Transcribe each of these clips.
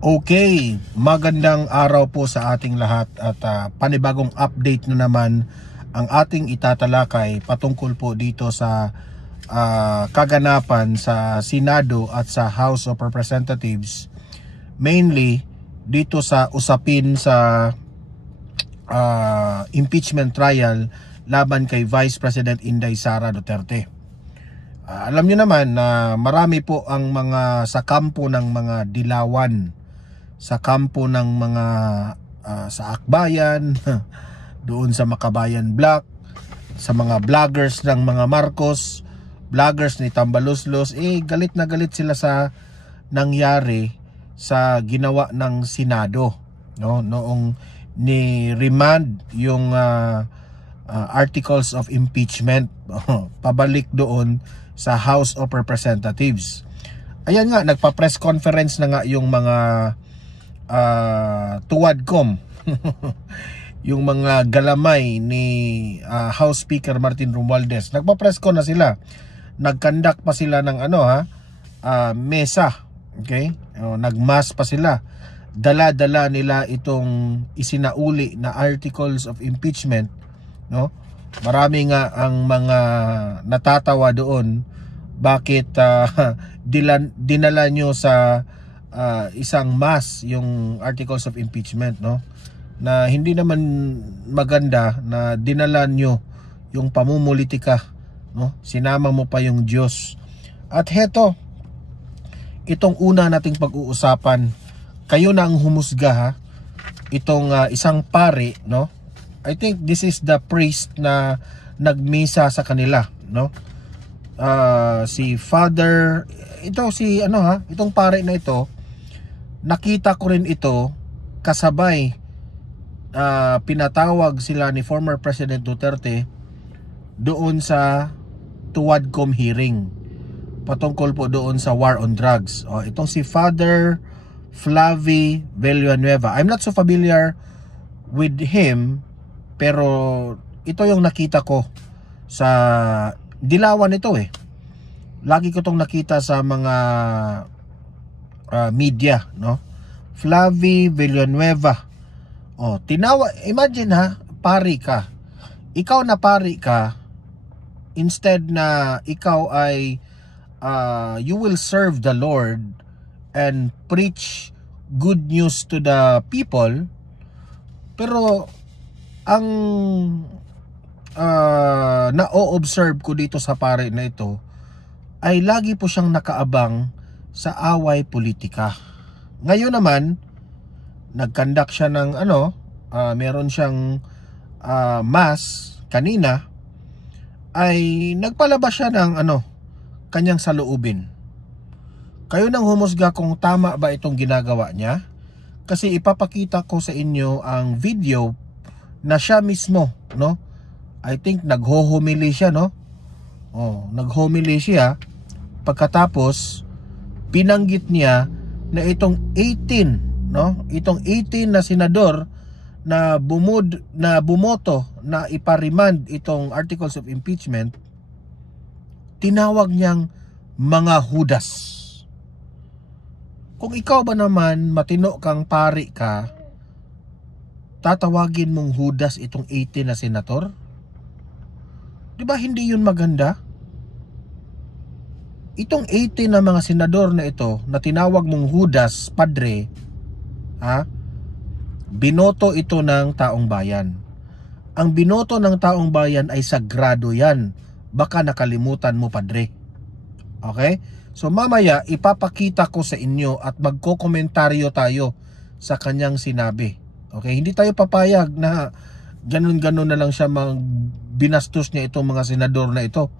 Okay, magandang araw po sa ating lahat at panibagong update na naman ang ating itatalakay patungkol po dito sa kaganapan sa Senado at sa House of Representatives, mainly dito sa usapin sa impeachment trial laban kay Vice President Inday Sara Duterte. Alam niyo naman na marami po ang mga sa kampo ng mga dilawan, sa kampo ng mga sa Akbayan, doon sa Makabayan Black, sa mga vloggers ng mga Marcos, vloggers ni Tambaluslos, galit na galit sila sa nangyari sa ginawa ng Senado, no? Noong ni-remand yung articles of impeachment pabalik doon sa House of Representatives. Ayan nga, nagpa-press conference na nga yung mga tuwadcom yung mga galamay ni House Speaker Martin Romualdez. Nagpa-press con na sila. Nagkandak pa sila ng mesa. Okay? Nagmas pa sila. Dala-dala nila itong isinauli na articles of impeachment, no? Marami nga ang mga natatawa doon. Bakit dinala nyo sa isang mass yung articles of impeachment, no? Na hindi naman maganda na dinala nyo yung pamumulitika, no? Sinama mo pa yung Diyos. At heto, itong una nating pag-uusapan, kayo na ang humusga, ha? Itong isang pare, no? I think this is the priest na nagmisa sa kanila, no? Si Father, itong pare na ito, nakita ko rin ito kasabay pinatawag sila ni former President Duterte doon sa Tuwadcom hearing patungkol po doon sa war on drugs. Itong si Father Flavie Villanueva, I'm not so familiar with him, pero ito yung nakita ko sa dilawan ito. Lagi ko tong nakita sa mga media, no? Flavie Villanueva. Imagine, ha, pari ka. Ikaw na pari ka, instead na ikaw ay you will serve the Lord and preach good news to the people, pero ang na-observe ko dito sa pare na ito ay lagi po siyang nakaabang sa away politika. Ngayon naman, nagkandak siya ng meron siyang mass kanina, ay nagpalabas siya ng kanyang saloobin. Kayo nang humusga kung tama ba itong ginagawa niya, kasi ipapakita ko sa inyo ang video na siya mismo, no? I think nagho-homily siya, no? Nag-homily siya. Pagkatapos binanggit niya na itong 18, no? Itong 18 na senador na bumoto na iparemand itong articles of impeachment, tinawag niyang mga Hudas. Kung ikaw ba naman matino kang pari ka, tatawagin mong Hudas itong 18 na senator? Di ba hindi yun maganda? Itong 18 na mga senador na ito na tinawag mong Judas, padre, binoto ito ng taong bayan. Ang binoto ng taong bayan ay sagrado yan. Baka nakalimutan mo, padre. Okay? So mamaya ipapakita ko sa inyo at magko-komentaryo tayo sa kanyang sinabi. Okay? Hindi tayo papayag na ganun-ganun na lang siya binastos niya itong mga senador na ito.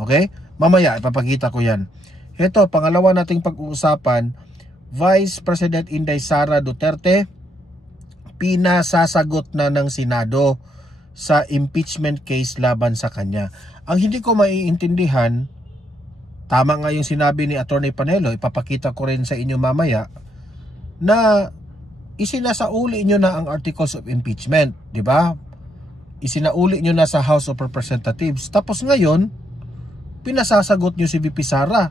Okay? Mamaya ipapakita ko yan. Ito, pangalawa nating pag-uusapan, Vice President Inday Sara Duterte pinasasagot na ng Senado sa impeachment case laban sa kanya. Ang hindi ko maiintindihan, tama nga yung sinabi ni Attorney Panelo, ipapakita ko rin sa inyo mamaya, na isinasauli nyo na ang articles of impeachment, di ba? Isinauli nyo na sa House of Representatives. Tapos ngayon, pinasasagot nyo si VP Sara.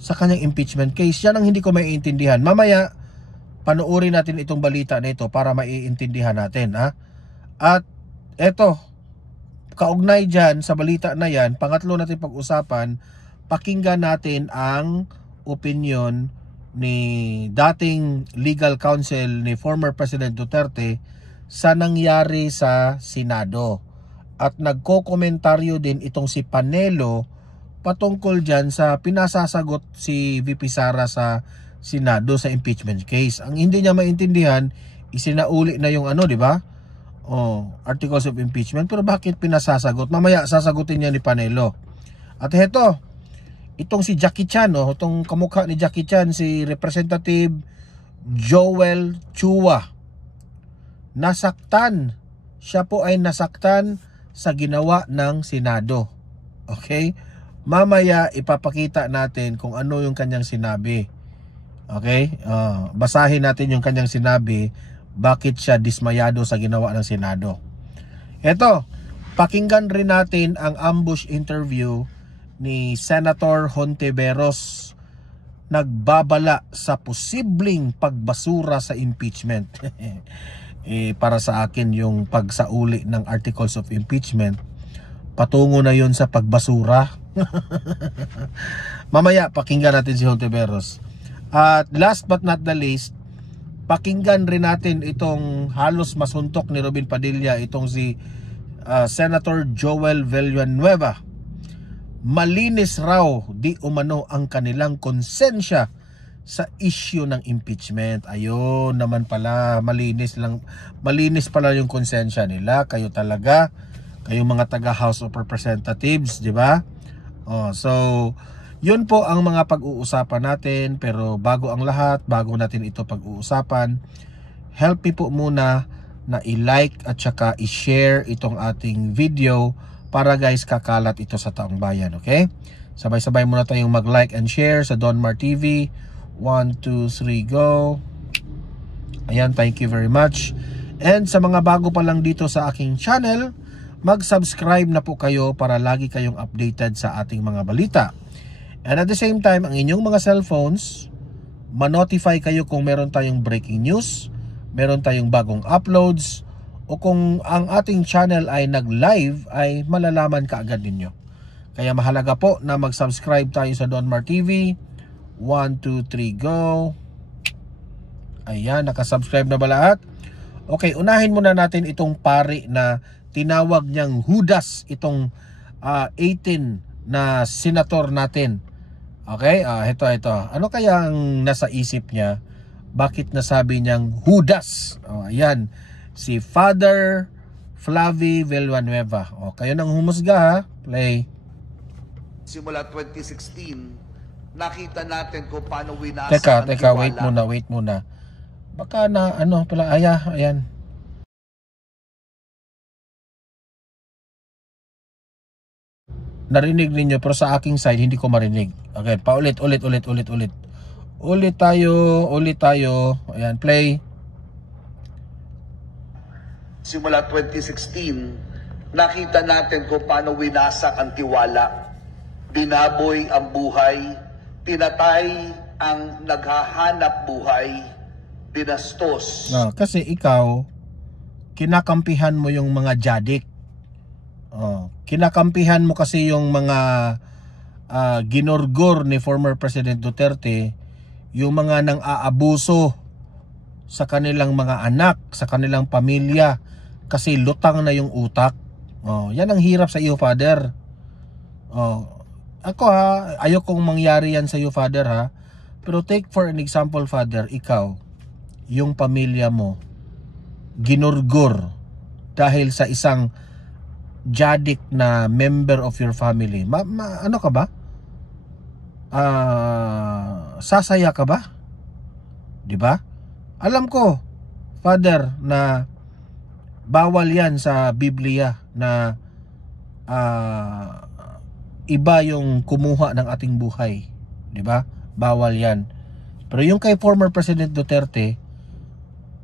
sa kanyang impeachment case. Yan ang hindi ko maiintindihan. Mamaya, panoorin natin itong balita na ito para maiintindihan natin. Ha? At eto, kaugnay dyan sa balita na yan, pangatlo natin pag-usapan, pakinggan natin ang opinion ni dating legal counsel ni former President Duterte sa nangyari sa Senado. At nagko-komentaryo din itong si Panelo patungkol dyan sa pinasasagot si VP Sara sa Senado sa impeachment case. Ang hindi niya maintindihan, isinauli na yung ano, di ba? Articles of impeachment, pero bakit pinasasagot? Mamaya sasagutin niya ni Panelo. At heto, itong si Jackie Chan, itong kamukha ni Jackie Chan, si Representative Joel Chua, nasaktan. Siya po ay nasaktan sa ginawa ng Senado. Okay? Mamaya ipapakita natin kung ano yung kanyang sinabi. Okay? Basahin natin yung kanyang sinabi, bakit siya dismayado sa ginawa ng Senado. Ito, pakinggan rin natin ang ambush interview ni Senator Hontiveros, nagbabala sa posibleng pagbasura sa impeachment. Para sa akin yung pagsauli ng articles of impeachment, patungo na yun sa pagbasura. Mamaya pakinggan natin si Hontiveros. At last but not the least, pakinggan rin natin itong halos masuntok ni Robin Padilla, itong si Senator Joel Villanueva. Malinis raw di umano ang kanilang konsensya sa issue ng impeachment. Ayun naman pala, malinis pala yung konsensya nila. Kayo talaga, kayong mga taga House of Representatives, di ba? So yun po ang mga pag-uusapan natin. Pero bago ang lahat, bago natin ito pag-uusapan, help me po muna na i-like at saka i-share itong ating video para guys kakalat ito sa taong bayan. Okay? Sabay-sabay muna tayong mag-like and share sa Don Mar TV. 1, 2, 3, go. Ayan, thank you very much. And sa mga bago pa lang dito sa aking channel, mag-subscribe na po kayo para lagi kayong updated sa ating mga balita. And at the same time, ang inyong mga cellphones, ma-notify kayo kung meron tayong breaking news, meron tayong bagong uploads, o kung ang ating channel ay nag-live, ay malalaman kaagad ninyo. Kaya mahalaga po na mag-subscribe tayo sa Don Mar TV. 1, 2, 3, go. Ayan, nakasubscribe na ba lahat? Okay, unahin muna natin itong pari na tinawag niyang Judas, itong 18 na senator natin. Okay, ito. Ano kaya ang nasa isip niya? Bakit nasabi niyang Judas? Ayan, si Father Flavie Villanueva. Kayo nang humusga ha. Play. Simula 2016, nakita natin kung paano winasa ang Teka, wait muna. Baka na, ayan. Narinig ninyo, pero sa aking side, hindi ko marinig. Okay, paulit. Ulit tayo. Ayan, play. Simula 2016, nakita natin kung paano winasak ang tiwala, binaboy ang buhay, pinatay ang naghahanap buhay, binastos. Kasi ikaw, kinakampihan mo yung mga jadik. Kinakampihan mo kasi yung mga ginorgor ni former President Duterte, yung mga nang aabuso sa kanilang mga anak, sa kanilang pamilya, kasi lutang na yung utak. Yan ang hirap sa iyo, Father. Ako ayokong mangyari yan sa iyo, Father ha. Pero take for an example, Father, ikaw, yung pamilya mo, ginurgur dahil sa isang jadik na member of your family. Ano ka ba? Sasaya ka ba? Di ba? Alam ko, Father, na bawal yan sa Biblia na iba yung kumuha ng ating buhay, di ba? Bawal yan. Pero yung kay former President Duterte,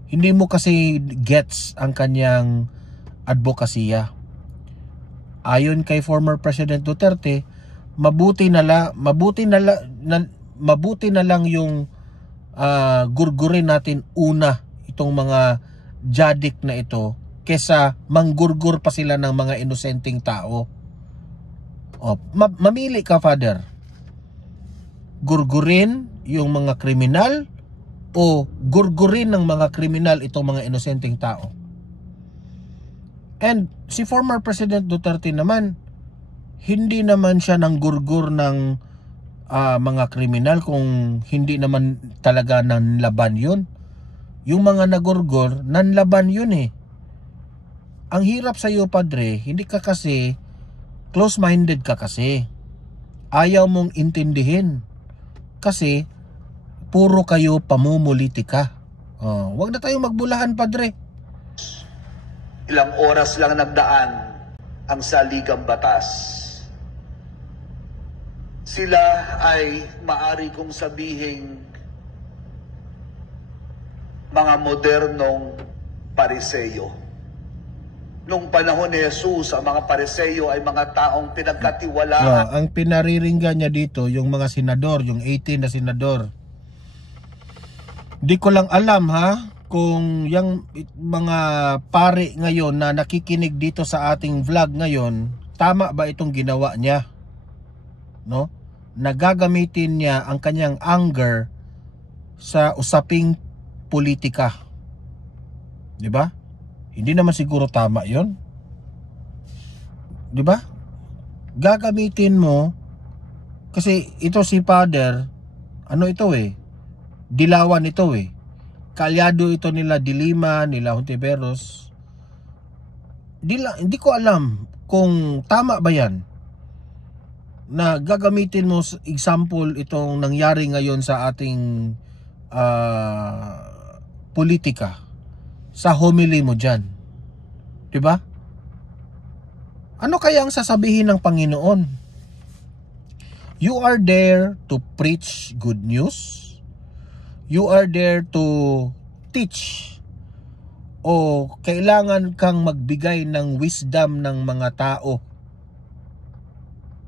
hindi mo kasi gets ang kanyang advokasya. Ayon kay former President Duterte, mabuti na mabuti na lang yung gurgurin natin una itong mga jadik na ito kesa manggurgur pa sila ng mga inosenteng tao. Mamili ka, Father. Gurgurin yung mga kriminal o gurgurin ng mga kriminal itong mga inosenteng tao. And si former President Duterte naman, hindi naman siya nanggurgur ng mga kriminal kung hindi naman talaga nanlaban yun. Yung mga nagurgur, nanlaban yun eh. Ang hirap sa iyo, Padre, hindi ka kasi, close-minded ka kasi. Ayaw mong intindihin. Kasi, puro kayo pamumulitika. Wag na tayong magbulahan, Padre. Ilang oras lang nagdaan ang saligang batas. Sila ay maari kong sabihing mga modernong pariseyo. Nung panahon ni Jesus, ang mga pariseyo ay mga taong pinagkatiwalaan. Ang pinariringgan niya dito, yung mga senador, yung 18 na senador. Di ko lang alam kung yung mga pari ngayon na nakikinig dito sa ating vlog ngayon, tama ba itong ginawa niya? No? Nagagamitin niya ang kanyang anger sa usaping politika. 'Di ba? Hindi naman siguro tama 'yon. 'Di ba? Gagamitin mo kasi ito si Father, ano ito dilawan ito Kalyado ito nila Dilima, nila Hontiveros. Hindi ko alam kung tama ba 'yan. Na gagamitin mo example itong nangyari ngayon sa ating politika sa homily mo dyan. Diba? Ano kaya ang sasabihin ng Panginoon? You are there to preach good news. You are there to teach. O kailangan kang magbigay ng wisdom ng mga tao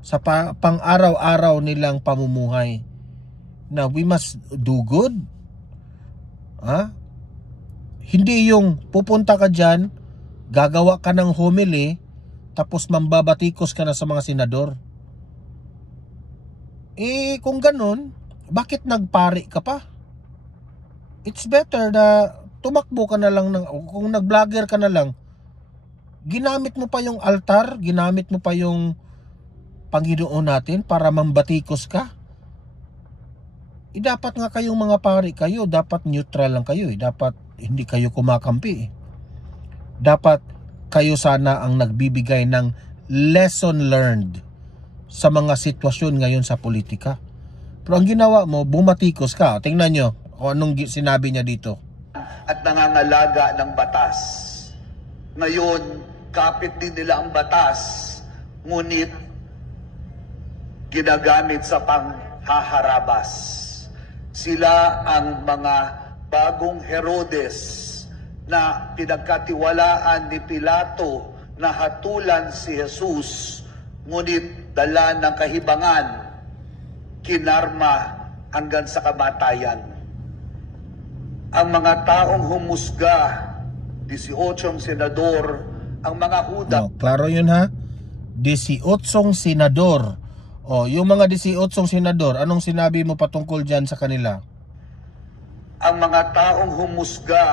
sa pang-araw-araw nilang pamumuhay na we must do good. Hindi yung pupunta ka dyan, gagawa ka ng homily, tapos mambabatikos ka na sa mga senador. Kung ganun, bakit nagpari ka pa? It's better na tumakbo ka na lang, kung nag-vlogger ka na lang, ginamit mo pa yung altar, ginamit mo pa yung Panginoon natin para mambatikos ka. Dapat nga kayong mga pari kayo, dapat neutral lang kayo dapat hindi kayo kumakampi Dapat kayo sana ang nagbibigay ng lesson learned sa mga sitwasyon ngayon sa politika. Pero ang ginawa mo, bumatikos ka. Tingnan nyo kung anong sinabi niya dito. At nangangalaga ng batas. Ngayon, kapit din nila ang batas, ngunit ginagamit sa panghaharabas. Sila ang mga bagong Herodes na pinagkatiwalaan ni Pilato na hatulan si Jesus, ngunit dala ng kahibangan, kinarma hanggang sa kamatayan. Ang mga taong humusga, 18 senador, ang mga Huda. Klaro yun 18 senador. Yung mga 18 senador, anong sinabi mo patungkol dyan sa kanila? Ang mga taong humusga,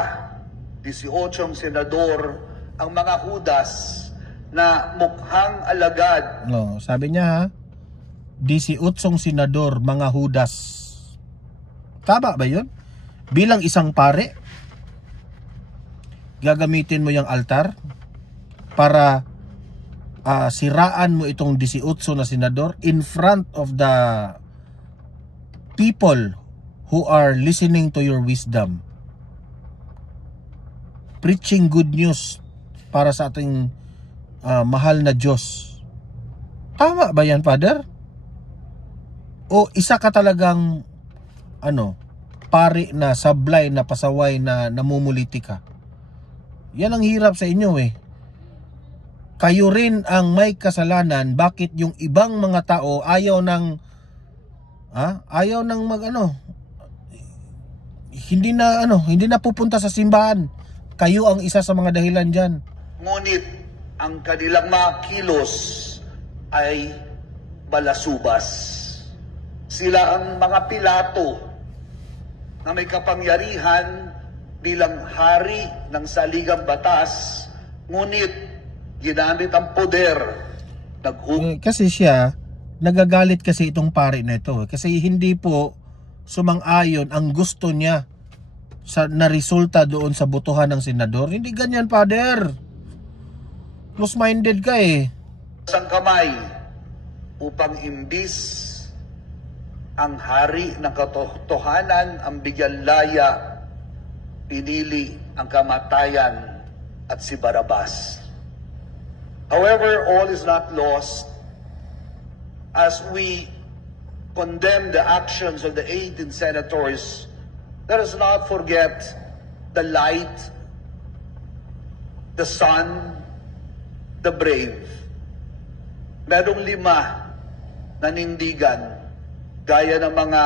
18 senador, ang mga Hudas na mukhang alagad. Sabi niya 18 senador, mga Hudas. Tama ba yun? Bilang isang pare, gagamitin mo yung altar para siraan mo itong 18 na senador in front of the people who are listening to your wisdom, preaching good news para sa ating mahal na Diyos. Tama ba yan, Father? O isa ka talagang pari na sablay na pasaway na namumuliti ka? Yan ang hirap sa inyo Kayo rin ang may kasalanan. Bakit yung ibang mga tao ayaw nang Ayaw nang hindi na pupunta sa simbahan. Kayo ang isa sa mga dahilan diyan. Ngunit ang kanilang mga kilos ay balasubas. Sila ang mga Pilato na may kapangyarihan bilang hari ng saligang batas, ngunit ginamit ang poder. Kasi siya, nagagalit kasi itong pare na ito. Kasi hindi po sumang-ayon ang gusto niya na resulta doon sa botohan ng senador. Hindi ganyan, Father. Close-minded ka eh. Isang kamay upang imbis ang hari ng katotohanan ang bigyan laya, pinili ang kamatayan at si Barabas. However, all is not lost as we condemn the actions of the 18 senators. Let us not forget the light, the sun, the brave. Merong 5 nanindigan, gaya ng mga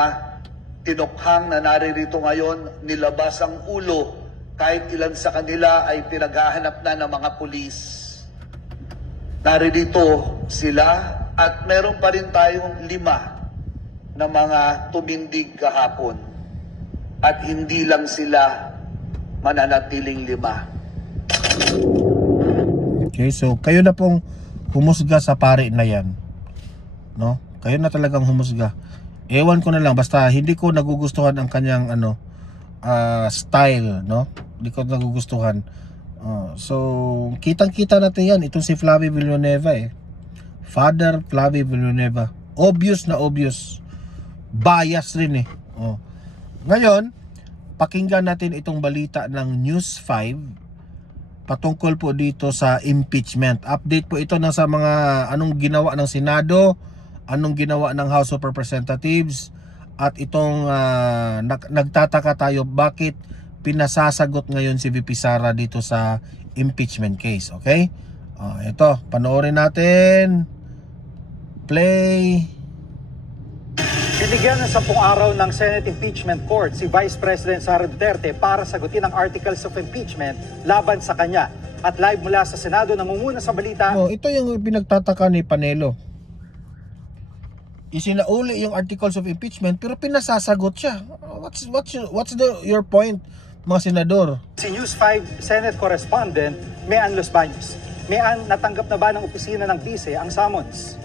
tinukhang na naririto ngayon, nilabas ang ulo, kahit ilan sa kanila ay pinaghahanap na ng mga pulis. Naririto sila at meron pa rin tayong 5 na mga tumindig kahapon. At hindi lang sila mananatiling 5. Okay, so kayo na pong humusga sa pare na yan. No? Kayo na talagang humusga. Ewan ko na lang, basta hindi ko nagugustuhan ang kanyang style, no? Hindi ko nagugustuhan. So kitang-kita natin yan, itong si Flavie Villanueva Father Flavie Villanueva. Obvious na obvious. Bias rin Ngayon, pakinggan natin itong balita ng News 5 patungkol po dito sa impeachment. Update po ito sa mga anong ginawa ng Senado, anong ginawa ng House of Representatives, at itong nagtataka tayo bakit pinasasagot ngayon si VP Sara dito sa impeachment case. Okay? Ito, panoorin natin. Play. Binigyan ng 10 araw ng Senate Impeachment Court si Vice President Sara Duterte para sagutin ang articles of impeachment laban sa kanya. At live mula sa Senado, nangunguna sa balita. Ito yung pinagtataka ni Panelo. Isinauli yung articles of impeachment pero pinasasagot siya. What's your point, mga senador? Si News 5 Senate Correspondent Mean Los Baños. Mean, natanggap na ba ng opisina ng Bise ang summons?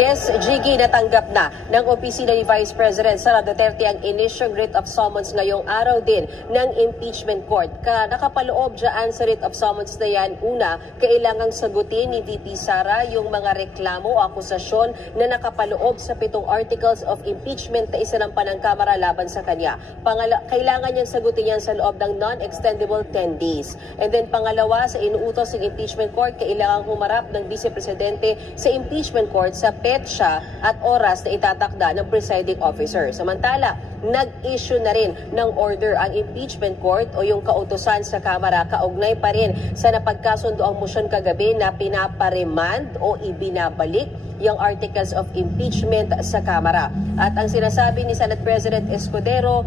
Yes, Jiggy, natanggap na ng opisina ni Vice President Sara Duterte ang initial writ of summons ngayong araw din ng impeachment court. Nakapaloob dyan sa writ of summons na yan, una, kailangang sagutin ni VP Sara yung mga reklamo o akusasyon na nakapaloob sa 7 articles of impeachment na isinampa ng Kamara laban sa kanya. Kailangan niyang sagutin yan sa loob ng non-extendable 10 days. And then pangalawa, sa inuutos ng impeachment court, kailangang humarap ng Vice Presidente sa impeachment court sa petsa at oras na itatakda ng presiding officer. Samantala, nag-issue na rin ng order ang impeachment court o yung kautusan sa Kamara kaugnay pa rin sa napagkasundo ang motion kagabi na pinaparemand o ibinabalik yung articles of impeachment sa Kamara. At ang sinasabi ni Senate President Escudero,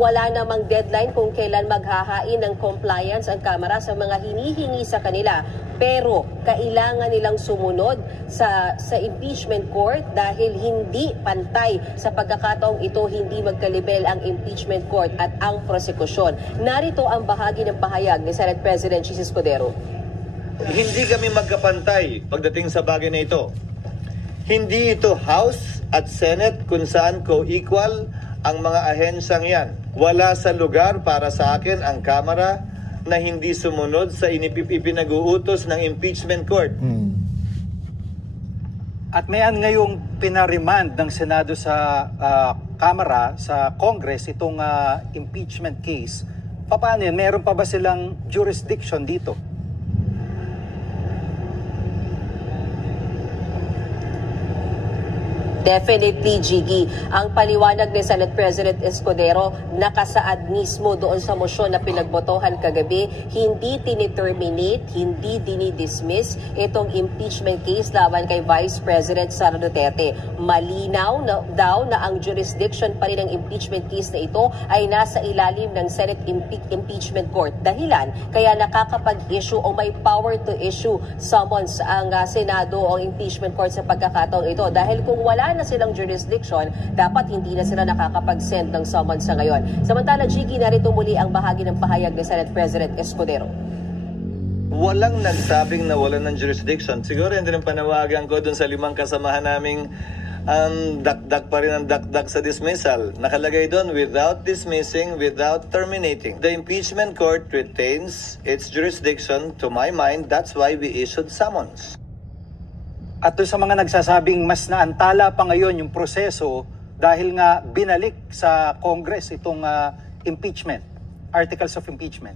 wala namang deadline kung kailan maghahain ng compliance ang Kamara sa mga hinihingi sa kanila. Pero kailangan nilang sumunod sa impeachment court dahil hindi pantay sa pagkakataong ito, hindi magkalibel ang impeachment court at ang prosekusyon. Narito ang bahagi ng pahayag ni Senate President Chis Escudero. Hindi kami magkapantay pagdating sa bagay na ito. Hindi ito House at Senate kung saan co-equal ang mga ahensyang yan. Wala sa lugar para sa akin ang Kamara na hindi sumunod sa ipinag-uutos ng impeachment court. At mayan ngayong pinaremand ng Senado sa Kamara, sa Congress, itong impeachment case. Paano yun? Meron pa ba silang jurisdiction dito? Definitely, Jiggy. Ang paliwanag ni Senate President Escudero, nakasaad mismo doon sa motion na pinagbotohan kagabi, hindi tiniterminate, hindi dinidismiss itong impeachment case laban kay Vice President Sara Duterte. Malinaw daw na ang jurisdiction pa rin ng impeachment case na ito ay nasa ilalim ng Senate Impeachment Court. Dahilan, kaya nakakapag-issue o may power to issue summons ang Senado o impeachment court sa pagkakataong ito. Dahil kung wala na silang jurisdiction, dapat hindi na sila nakakapag-send ng summons sa ngayon. Samantala, Jiggy, narito muli ang bahagi ng pahayag ni Senate President Escudero. Walang nagsabing na wala ng jurisdiction. Siguro hindi rin panawagan ko dun sa 5 kasamahan naming dakdak pa rin ang dakdak sa dismissal. Nakalagay doon, without dismissing, without terminating. The impeachment court retains its jurisdiction. To my mind, that's why we issued summons. At doon sa mga nagsasabing mas naantala pa ngayon yung proseso dahil nga binalik sa Congress itong impeachment, articles of impeachment.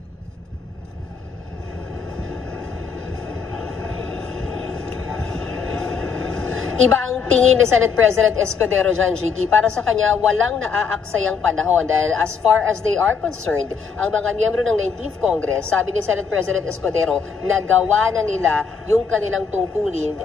Iba ang tingin ni Senate President Escudero dyan, Jiggy. Para sa kanya, walang naaaksayang panahon dahil as far as they are concerned, ang mga miyembro ng 19th Congress, sabi ni Senate President Escudero, nagawa na nila yung kanilang tungkulin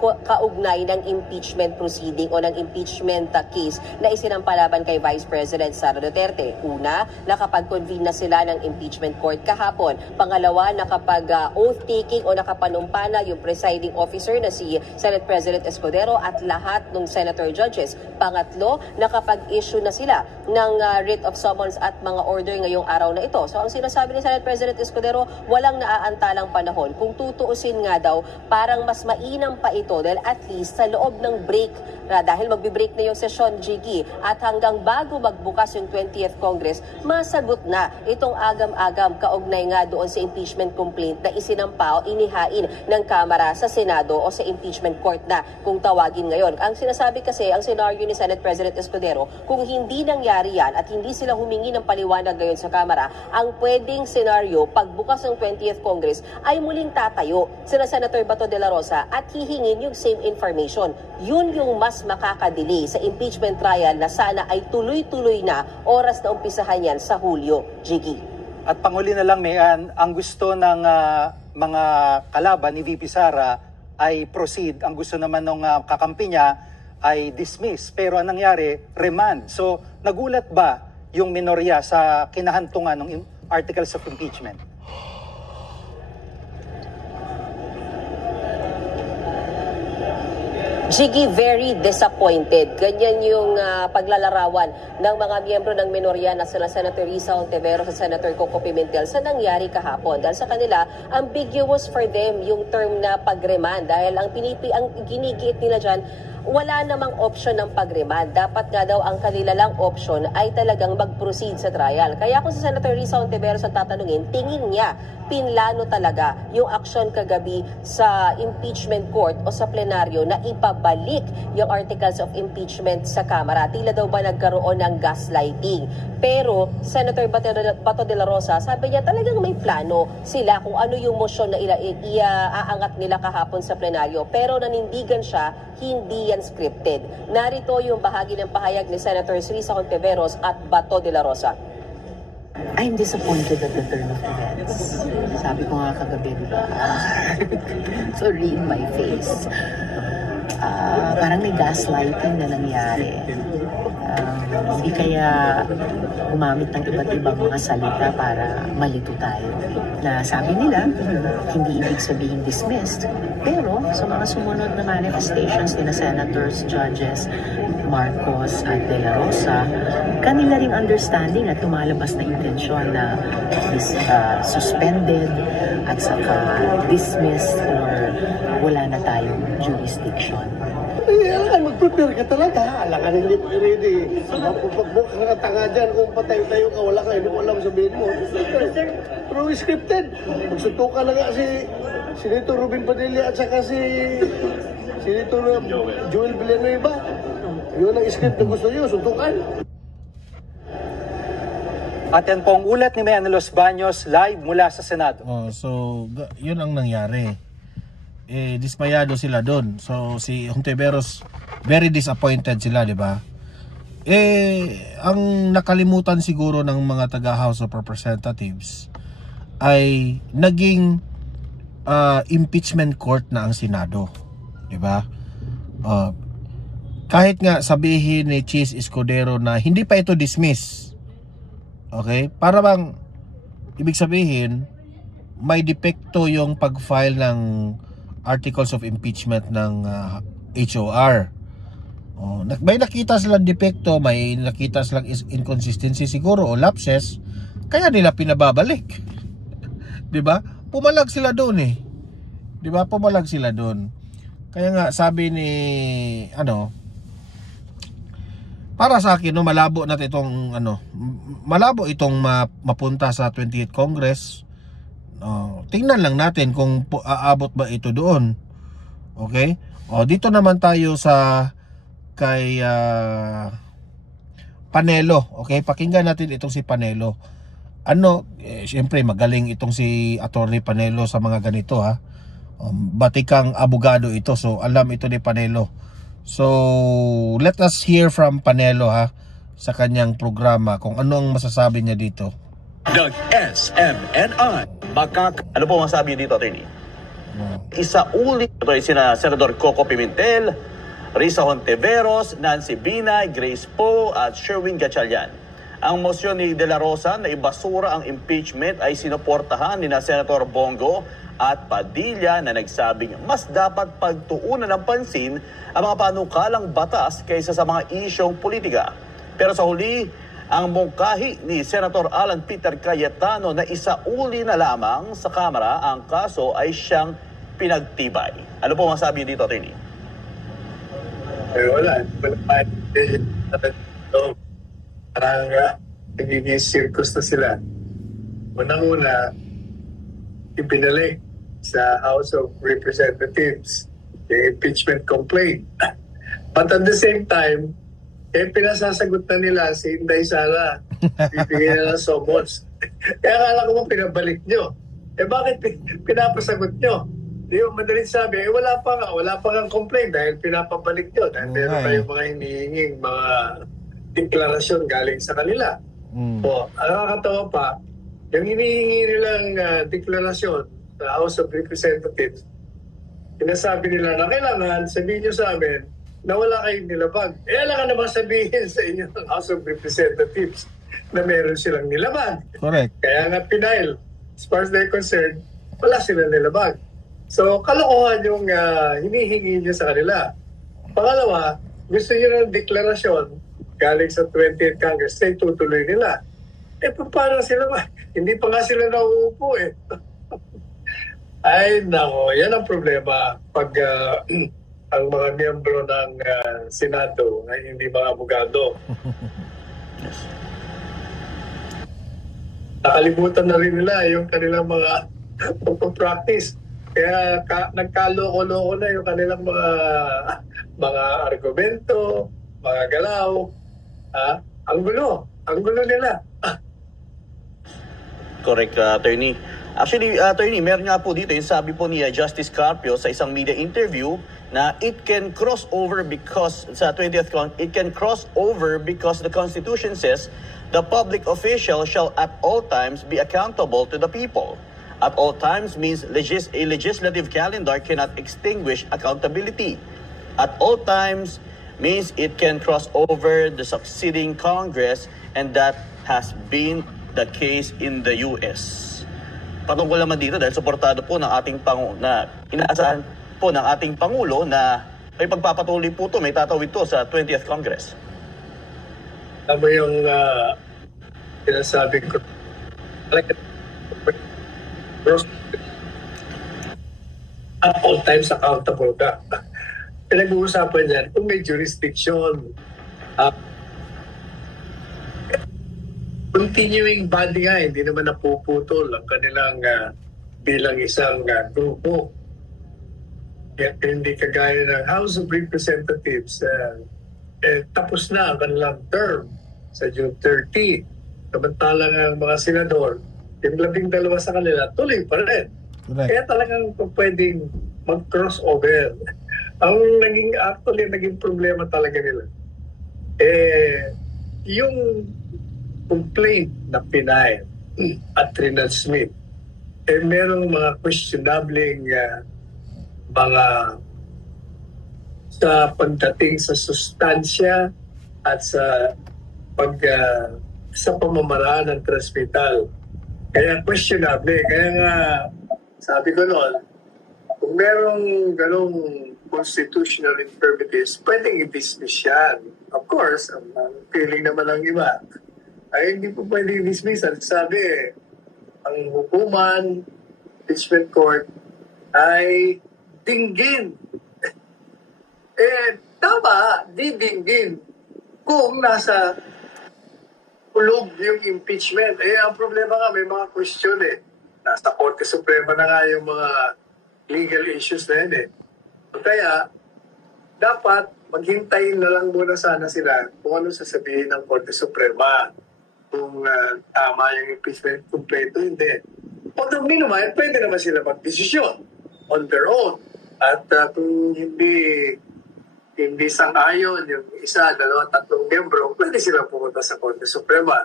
kaugnay ng impeachment proceeding o ng impeachment case na isinampalaban kay Vice President Sara Duterte. Una, nakapag-convene na sila ng impeachment court kahapon. Pangalawa, nakapag-oath-taking o nakapanumpa na yung presiding officer na si Senate President Escudero at lahat ng senator judges. Pangatlo, nakapag-issue na sila ng writ of summons at mga order ngayong araw na ito. So ang sinasabi ni Senate President Escudero, walang naaantalang panahon. Kung tutuusin nga daw, parang mas mainam pa ito dahil at least sa loob ng break na dahil magbe-break na yung sesyon, Jiggy, at hanggang bago magbukas yung 20th Congress, masagot na itong agam-agam kaugnay nga doon sa impeachment complaint na isinampa o inihain ng Kamara sa Senado o sa impeachment court na kung tawagin ngayon. Ang sinasabi kasi, ang senaryo ni Senate President Escudero, kung hindi nangyari yan at hindi sila humingi ng paliwanag ngayon sa Kamara, ang pwedeng senaryo pagbukas ng 20th Congress ay muling tatayo sila Senator Bato de la Rosa at hihingin yung same information. Yun yung mas makakadili sa impeachment trial na sana ay tuloy-tuloy na oras na umpisahan yan sa Hulyo, Jiggy. At panghuli na lang, Mayan, ang gusto ng mga kalaban ni VP Sara ay proceed. Ang gusto naman ng kakampi niya ay dismiss. Pero ang nangyari, remand. So, nagulat ba yung minorya sa kinahantungan ng articles of impeachment? Jiggy, very disappointed. Ganyan yung paglalarawan ng mga miyembro ng minorya na sila Senator Risa Hontiveros at Senator Coco Pimentel sa nangyari kahapon. Dahil sa kanila, ambiguous for them yung term na pag-remand. Dahil ang ginigiit nila dyan, wala namang option ng pag-remand. Dapat nga daw ang kanila lang option ay talagang mag-proceed sa trial. Kaya kung si Senator Risa Hontiveros ang tatanungin, tingin niya, pinlano talaga yung aksyon kagabi sa impeachment court o sa plenaryo na ipabalik yung articles of impeachment sa Kamara. Tila daw ba nagkaroon ng gaslighting. Pero Senator Bato de la Rosa, sabi niya talagang may plano sila kung ano yung motion na iaangat nila kahapon sa plenaryo. Pero nanindigan siya, hindi yan scripted. Narito yung bahagi ng pahayag ni Senator Risa Hontiveros at Bato de la Rosa. I'm disappointed at the turn of events. Sabi ko nga kagabi, diba? Sorry in my face. Parang may gaslighting na nangyari. Hindi kaya gumamit ng iba't ibang mga salita para malito tayo. Na sabi nila, hindi ibig sabihin dismissed. Pero sa mga sumunod na manifestations ni na senators, judges, Marcos at De La Rosa, kanila ring understanding at tumalabas na intensyon na suspended at saka dismissed or wala na tayong jurisdiction. Alam, mag-prepare ka talaga. Alam ka hindi pa ready. Mapapagbuka ka tanga dyan. Kung patayo-tayo ka, wala ka. Hindi mo alam sabihin mo. Pero scripted. Magsuntukan na nga si Senator Robin Padilla at saka si Senator Joel Villanueva. Yun ang script na gusto nyo. Suntukan. At yan po ang ulat ni Mayan Los Baños live mula sa Senado. So, yun ang nangyari. Dismayado sila doon. So, si Hontiveros very disappointed sila, di ba? Ang nakalimutan siguro ng mga taga House of Representatives ay naging impeachment court na ang Senado, di ba? Kahit nga sabihin ni Chis Escudero na hindi pa ito dismiss, okay? Para bang ibig sabihin may depekto yung pag-file ng articles of impeachment ng HOR. May nakita silang depekto, may nakita silang inconsistency siguro o lapses, kaya nila pinababalik. 'Di ba? Pumalag sila doon eh. 'Di ba? Pumalag sila doon. Kaya nga sabi ni para sa akin malabo na itong malabo itong mapunta sa 20th Congress. Tingnan lang natin kung aabot ba ito doon. Okay? Dito naman tayo sa kay Panelo. Okay, pakinggan natin itong si Panelo. Siyempre magaling itong si Attorney Panelo sa mga ganito ha. Batikang abogado ito, so alam ito ni Panelo. So let us hear from Panelo ha sa kanyang programa kung ano ang masasabi niya dito. SMNI. Ano po masabi dito, Attorney? Isauli ito ay sina Senador Coco Pimentel, Risa Hontiveros, Nancy Binay, Grace Poe at Sherwin Gatchalian. Ang motion ni De La Rosa na ibasura ang impeachment ay sinuportahan ni Senator Bongo at Padilla na nagsabing mas dapat pagtuunan ng pansin ang mga panukalang batas kaysa sa mga isyong politika. Pero sa huli, ang mungkahi ni Senator Alan Peter Cayetano na isauli na lamang sa Kamara ang kaso ay siyang pinagtibay. Ano po masabi dito, Atty.? Wala. Parang nagiging circus na sila. Unang-una, ipinalik sa House of Representatives yung impeachment complaint. But at the same time, pinasasagot na nila si Inday Sara. Bibigyan na ng summons. Kaya akala ko mo pinabalik nyo. Bakit pinapasagot nyo? Di yung madaling sabi, wala pa nga complaint dahil pinapabalik nyo. Dahil meron tayong mga hinihinging mga deklarasyon galing sa kanila. Ang nakakatawa pa, yung hinihingi nilang deklarasyon sa House of Representatives, sinasabi nila na kailangan sabihin nyo sa amin na wala kayong nilabag. Alam ka naman sabihin sa inyo ng House of Representatives na meron silang nilabag. Correct. Kaya nga pinail, as far as they're concerned, wala silang nilabag. So, kalokohan yung hinihingi nyo sa kanila. Pangalawa, gusto nyo ng deklarasyon galing sa 20th Congress na itutuloy nila. Paano sila ba? Hindi pa nga sila nauupo eh. Ay, nako, yan ang problema pag ang mga miyembro ng Senado ay hindi mga abogado. Nakalimutan na rin nila yung kanilang mga pagpapractice. Kaya nagkaloko-loko na yung kanilang mga argumento, mga galaw. Ang gulo nila. Correct, Attorney. Actually, Attorney, meron nga po dito yung sabi po ni Justice Carpio sa isang media interview na it can cross over because sa 20th it can cross over because the Constitution says the public official shall at all times be accountable to the people. At all times means a legislative calendar cannot extinguish accountability. At all times means it can cross over the succeeding Congress, and that has been the case in the U.S. Patungkol naman dito dahil suportado po ng ating inaasahan po ng ating Pangulo na may pagpapatuloy po ito, may tatawid to sa 20th Congress. Tama yung sinasabi ko. At all times accountable ka. Pinag-uusapan yan kung may jurisdiction. Continuing body nga, hindi naman napuputol ang kanilang bilang isang grupo. Kaya hindi kagaya ng House of Representatives, tapos na ang kanilang term sa June 30. Samantalang ang mga senador, yung 12 sa kanila, tuloy pa rin. Correct. Kaya talagang pwedeng mag-crossover. Ang naging problema talaga nila, yung complaint na pinay at Smith, merong mga questionabling mga sa pagdating sa sustansya at sa sa pamamaraan ng transmittal. Kaya questionable. Kaya nga, sabi ko noon, kung merong ganong constitutional infirmities, pwedeng i-dismiss yan. Of course, ang feeling naman ng iba, ay hindi po pwedeng i-dismiss. Sabi, ang hukuman, impeachment court, ay dinggin. Tama, dinggin. Kung nasa ulog yung impeachment, ang problema nga, may mga question Nasa Korte Suprema na nga yung mga legal issues na yun Kaya, dapat maghintayin na lang muna sana sila kung ano sasabihin ng Korte Suprema. Kung tama yung impeachment kompleto, hindi. Although meanwhile, pwede naman sila magdesisyon on their own. At kung hindi sang-ayon yung isa, dalawa, tatlong miyembro, pwede sila pumunta sa Korte Suprema.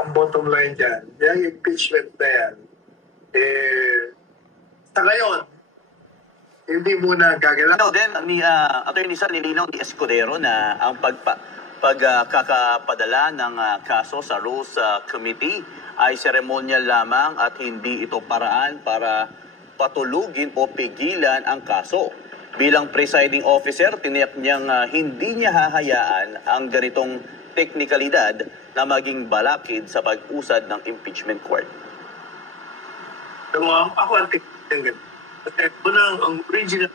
Ang bottom line dyan, yung impeachment na yan, sa ngayon, hindi muna gagalaw. Ni Attorney Sal, nilinaw ni Escudero na ang pagkakapadala ng kaso sa Rules Committee ay seremonyal lamang at hindi ito paraan para patulugin o pigilan ang kaso. Bilang presiding officer, tiniyak niyang hindi niya hahayaan ang ganitong teknikalidad na maging balakid sa pag-usad ng impeachment court. So, ako ang teknikalidad. Kasi ang original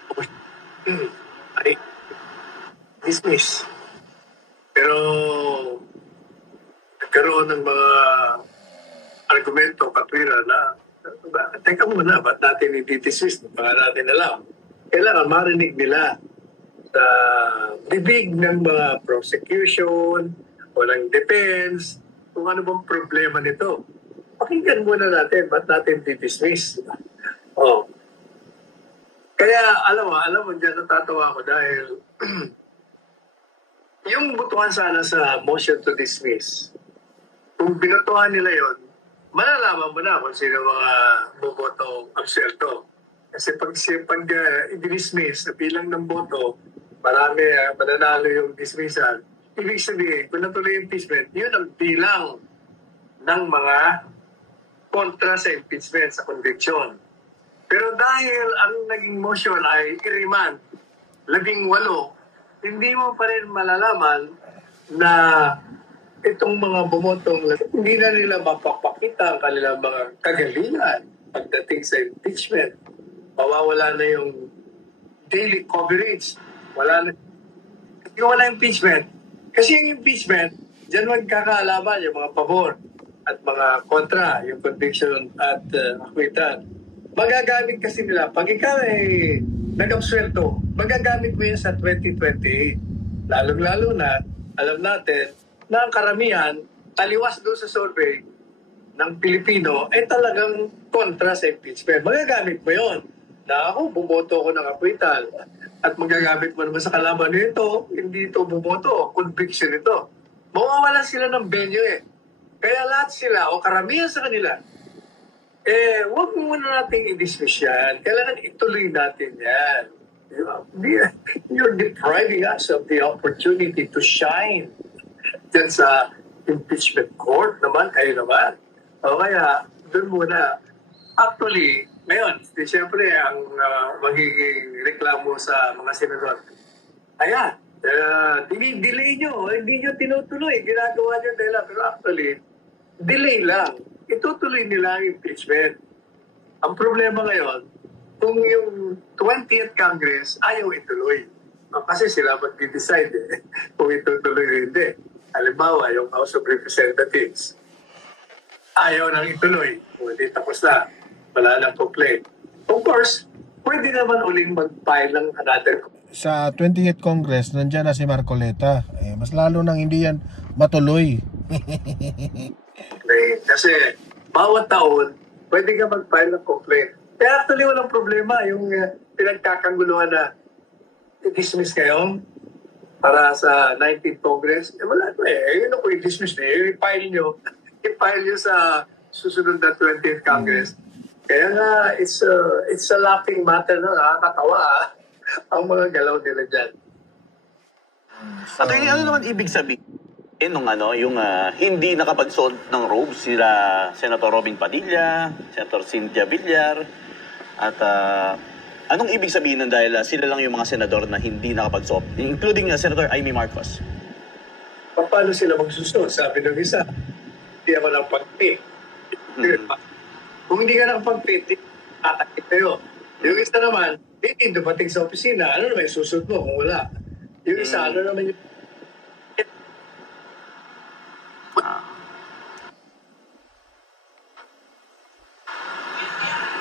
ay dismiss. Pero nagkaroon ng mga argumento, katwira na teka muna, ba't natin i-dismiss? Baka natin alam. Kailangan marinig nila sa bibig ng mga prosecution o ng defense kung ano bang problema nito. Pakinggan muna natin, ba't natin i-dismiss? Kaya, alam mo, dyan natatawa ako dahil yung butuhan sana sa motion to dismiss, kung binutuhan nila yon, malalaman mo na kung sino mga bobotong absuelto. Kasi pag i-dismiss sa bilang ng boto, marami mananalo yung dismissal. Ibig sabihin, kung natuloy yung impeachment, yun ang bilang ng mga kontra sa impeachment, sa conviction. Pero dahil ang naging motion ay i-remand 18, hindi mo pa rin malalaman na itong mga bumotong hindi na nila mapapakita ang kanilang mga kagalingan pagdating sa impeachment. Mawawala na yung daily coverage. Wala impeachment. Kasi yung impeachment, dyan magkakaalaman yung mga pabor at mga kontra, yung conviction at acquittal. Magagamit kasi nila, pag ikaw ay nag-absuelto, magagamit mo yun sa 2028. Lalong-lalo na, alam natin, na ang karamihan, taliwas doon sa survey ng Pilipino, ay talagang kontra sa impeachment. Magagamit mo yun. Na ako, bumoto ko ng acquittal. At magagamit mo naman sa kalaban nito, hindi ito bumoto, conviction ito. Mawawalan sila ng venue Kaya lahat sila, o karamihan sa kanila, huwag muna natin i-dismiss yan. Kailangan ituloy natin yan. You're depriving us of the opportunity to shine dyan sa impeachment court naman, kayo naman. O kaya, doon muna. Actually, ngayon, siyempre, ang magiging reklamo sa mga senador, ayan, delay nyo, hindi nyo tinutuloy, ginagawa nyo nila. Pero actually, delay lang. Itutuloy nila ang impeachment. Ang problema ngayon, kung yung 20th Congress ayaw ituloy. Kasi sila mag-decide kung itutuloy o hindi. Halimbawa, yung House of Representatives, ayaw nang ituloy. Hindi tapos na. Wala nang complaint. Of course, pwede naman uling mag-file ng another. Sa 20th Congress, nandyan na si Marcoleta. Mas lalo nang hindi yan matuloy. Kasi bawat taon, pwede ka mag-file ng complaint. Kaya actually walang problema. Yung pinagkakaguluhan na i-dismiss ngayon para sa 19th Congress, wala na yun ako i-dismiss na i-file nyo sa susunod na 20th Congress. Kaya nga, it's a laughing matter na nakakatawa ang mga galaw nila dyan. Attorney, ano naman ibig sabihin nung yung hindi nakapagsuot ng robes sila Senator Robin Padilla, Senator Cynthia Villar, at anong ibig sabihin nun dahil sila lang yung mga senador na hindi nakapagsuot, including Senator Amy Marcos? Paano sila magsusunod? Sabi ng isa, hindi ako lang pag-fit. Kung hindi ka nakapag-fit, tatakit kayo. Yung isa naman, hindi dumating sa opisina, ano naman yung susunod mo kung wala? Yung isa, ano naman yung...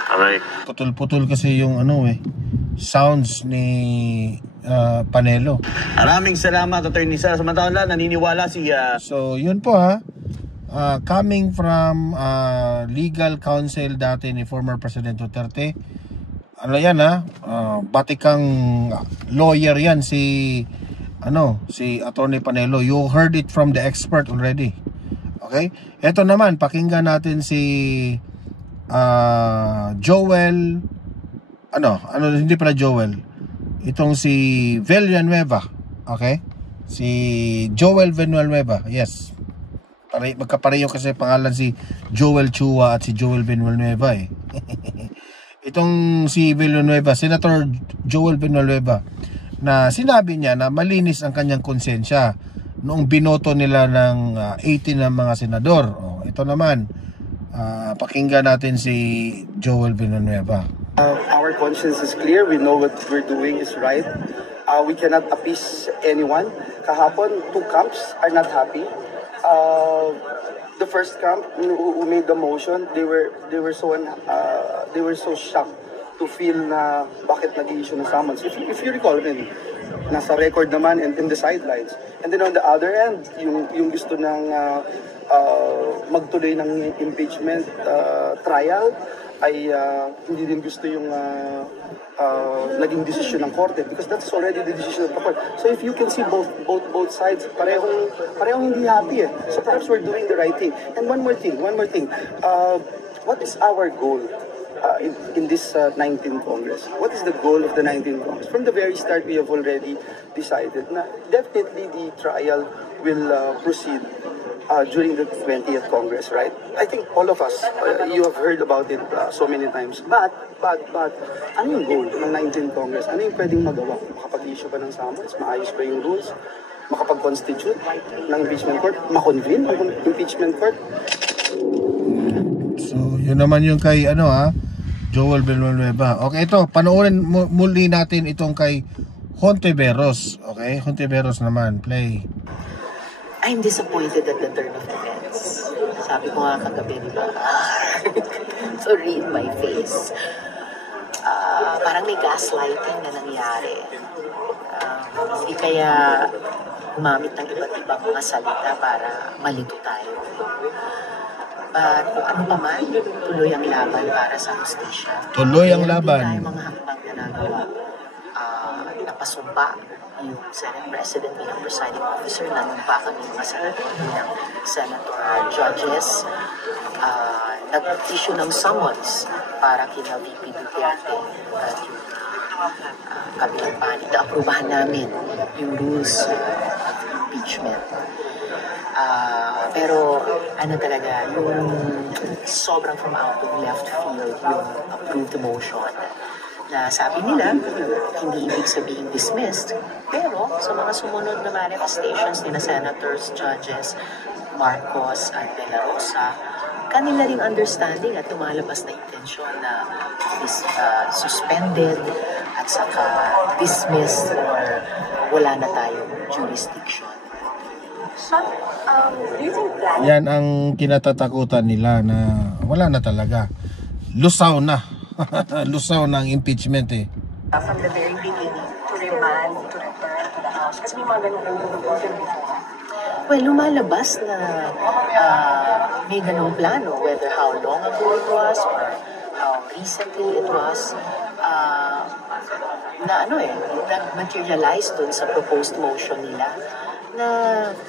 Alright. Putol-putol kasi yung sounds ni Panelo. Maraming salamat, Attorney Sara. Samantala, naniniwala si... So, yun po coming from legal counsel dati ni former President Duterte. Ano yan batikang lawyer yan si Attorney Panelo. You heard it from the expert already. Okay? Ito naman, pakinggan natin si Joel hindi pala Joel. Itong si Villanueva. Okay? Si Joel Villanueva. Yes. Magkapareho kasi pangalan si Joel Chua at si Joel Villanueva Itong si Villanueva, Senator Joel Villanueva, na sinabi niya na malinis ang kanyang konsensya noong binoto nila ng 18 ng mga senador. Ito naman, pakinggan natin si Joel Villanueva. Our conscience is clear. We know what we're doing is right. We cannot appease anyone. Kahapon, 2 camps are not happy. The first camp who made the motion, they were so shocked to feel na bakit nag-i-issue ng summons. If you recall, nasa record naman and in the sidelines. And then on the other end, yung gusto ng magtuloy ng impeachment trial ay hindi din gusto yung naging desisyon ng korte, because that's already the decision of the court. So if you can see both sides, parehong hindi happy So perhaps we're doing the right thing. And one more thing. What is our goal in this 19th Congress? What is the goal of the 19th Congress? From the very start, we have already decided na definitely the trial will proceed during the 20th Congress, right? I think all of us, you have heard about it so many times. But, ano yung goal ng 19th Congress? Ano yung pwedeng magawa? Makapag-issue ba ng summons? Maayos ba yung rules? Makapag-constitute ng impeachment court? Makonvene ang impeachment court? So, yun naman yung kay Joel Villanueva. Okay, ito, panoorin muli natin itong kay Hontiveros. Okay, Hontiveros naman, play. I'm disappointed at the turn of events. Sabi ko nga kagabi, di ba? So read my face. Parang may gaslighting na nangyari. Hindi kaya gumamit ng iba't ibang mga salita para malito tayo. But kung ano pa man, tuloy ang laban para sa hustisya. Tuloy ang laban. Hindi tayo mga hakbang na nagawa. Napasumpa yung Senate President bilang presiding officer, nanumpa kami mga senator bilang senator judges, nag-issue ng summons para kina VP Duterte at yung kabilang panig na aprubahan namin yung rules of impeachment. Pero ano talaga, yung sobrang from out of left field yung approved motion na sabi nila, hindi ibig sabihin dismissed, pero sa mga sumunod na manifestations ni na senators, judges, Marcos at De La Rosa, kanila ring understanding at lumalabas na intensyon na suspended at saka dismissed or wala na tayong jurisdiction. Yan ang kinatatakutan nila na wala na talaga. Lusaw na. Lusaw na ang impeachment From the very beginning, to remand, to return to the House. Kasi may mga ganun before. Well, lumalabas na may ganung plano, whether how long ago it was or how recently it was. nag-materialize dun sa proposed motion nila na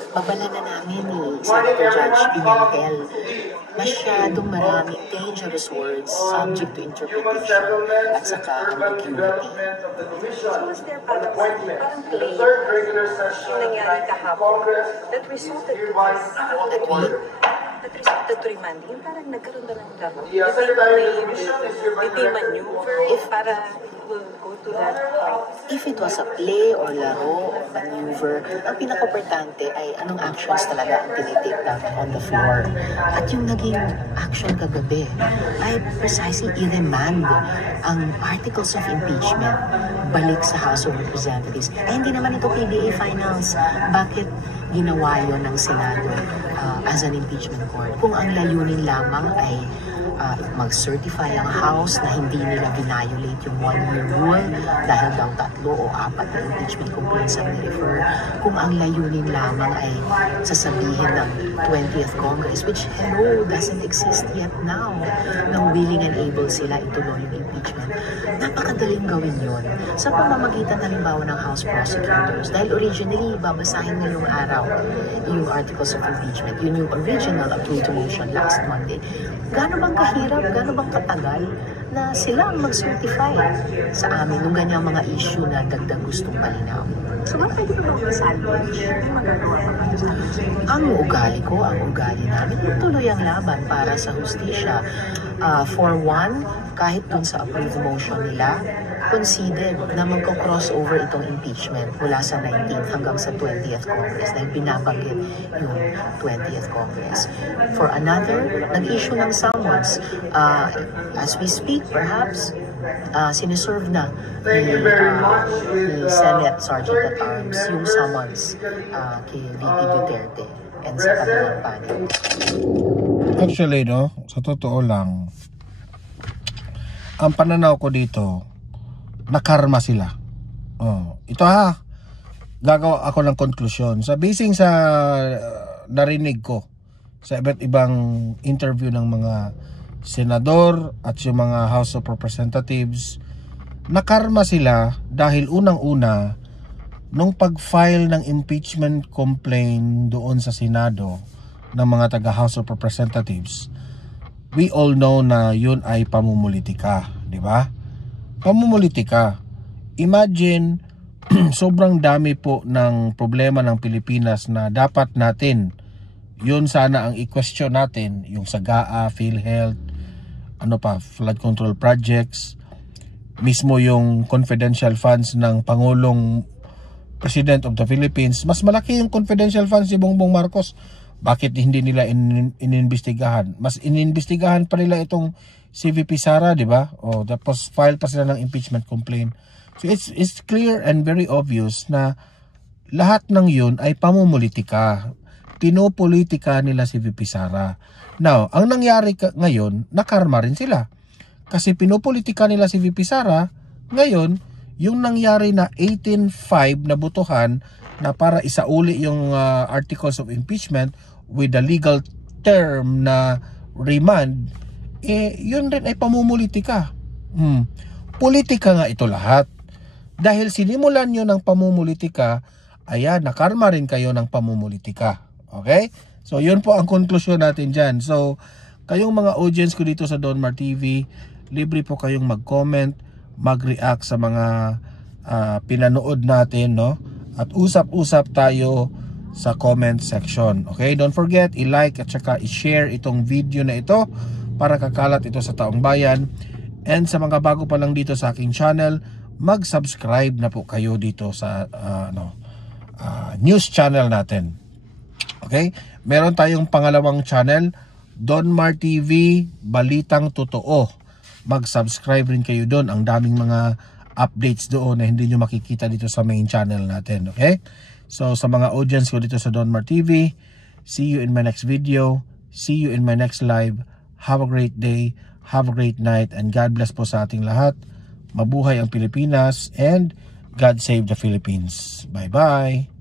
babala na namin ni Senator Judge Pimentel. Masyadong maraming dangerous words subject to interpretation at saka ambiguity. So was there parang play yung nangyari kahapon that resulted to this? That resulted to remand. Yung parang nagkaroon ba ng laro? Did they maneuver para will go to that point? If it was a play or laro or maneuver, ang pinaka-importante ay anong actions talaga ang tinitake natin on the floor. At yung naging action kagabi ay precisely i-remand ang articles of impeachment balik sa House of Representatives. Ay hindi naman ito PBA finals. Bakit ginawa yun ng Senado as an impeachment court? Kung ang layunin lamang ay mag-certify ang House na hindi nila violate yung one-year rule dahil daw 3 o 4 na impeachment complaints ang ni-refer. Kung ang layunin lamang ay sasabihin ng 20th Congress, which doesn't exist yet now, nang willing and able sila ituloy yung impeachment. Napakadaling gawin yun sa pamamagitan halimbawa ng House prosecutors. Dahil originally, babasahin ngayong araw yung articles of impeachment. Yun yung original approved motion last Monday. Gaano bang kahirap, gaano bang katagal na sila ang mag-certify sa amin ng ganyang mga issue na dagdag gustong palinaw? So, pwede ba mag-salvage? Hindi magagawa pa mag-salvage? Ang ugali namin, tuloy ang laban para sa hustisya. For one, kahit dun sa approved motion nila, conceded na magko-crossover itong impeachment mula sa 19th hanggang sa 20th Congress dahil binabanggit yung 20th Congress. For another, nag-issue ng summons. As we speak, perhaps, siniserve na ni Senate Sergeant at Arms yung summons kay VP Duterte and sa kanilang panel. Actually, no, sa totoo lang, ang pananaw ko dito, nakarma sila. Ito gagawa ako ng konklusyon. Sa basing sa narinig ko sa iba't ibang interview ng mga senador at yung mga House of Representatives, nakarma sila dahil unang-una, nung pag-file ng impeachment complaint doon sa Senado ng mga taga House of Representatives, we all know na yun ay pamumulitika, di ba? Pamumulitika. Imagine, sobrang dami po ng problema ng Pilipinas na dapat natin, yun sana ang i-question natin, yung sa GAA, PhilHealth, flood control projects, mismo yung confidential funds ng Pangulong President of the Philippines. Mas malaki yung confidential funds ni Bongbong Marcos. Bakit hindi nila ininvestigahan? Mas ininvestigahan pa nila itong CVP Sara, di ba? Tapos file pa sila ng impeachment complaint. So it's clear and very obvious na lahat ng yun ay pamumulitika. Pinopolitika nila si VP Sara. Now, ang nangyari ngayon, nakarma rin sila. Kasi pinopolitika nila si VP Sara, ngayon, yung nangyari na 18-5 na butuhan na para isauli yung articles of impeachment with the legal term na remand, yun rin ay pamumulitika. Politika nga ito lahat. Dahil sinimulan nyo ng pamumulitika, ayan, nakarma rin kayo ng pamumulitika. Okay? So, yun po ang konklusyon natin dyan. So, kayong mga audience ko dito sa Donmar TV, libre po kayong mag-comment, mag-react sa mga pinanood natin, no? At usap-usap tayo sa comment section. Okay? Don't forget, i-like at saka i-share itong video na ito para kakalat ito sa taong bayan. And sa mga bago pa lang dito sa aking channel, mag-subscribe na po kayo dito sa news channel natin. Okay? Meron tayong pangalawang channel, Donmar TV, Balitang Totoo. Mag-subscribe rin kayo doon. Ang daming mga updates doon na hindi nyo makikita dito sa main channel natin. Okay? So sa mga audience ko dito sa Donmar TV, see you in my next video. See you in my next live. Have a great day. Have a great night. And God bless po sa ating lahat. Mabuhay ang Pilipinas and God save the Philippines. Bye-bye.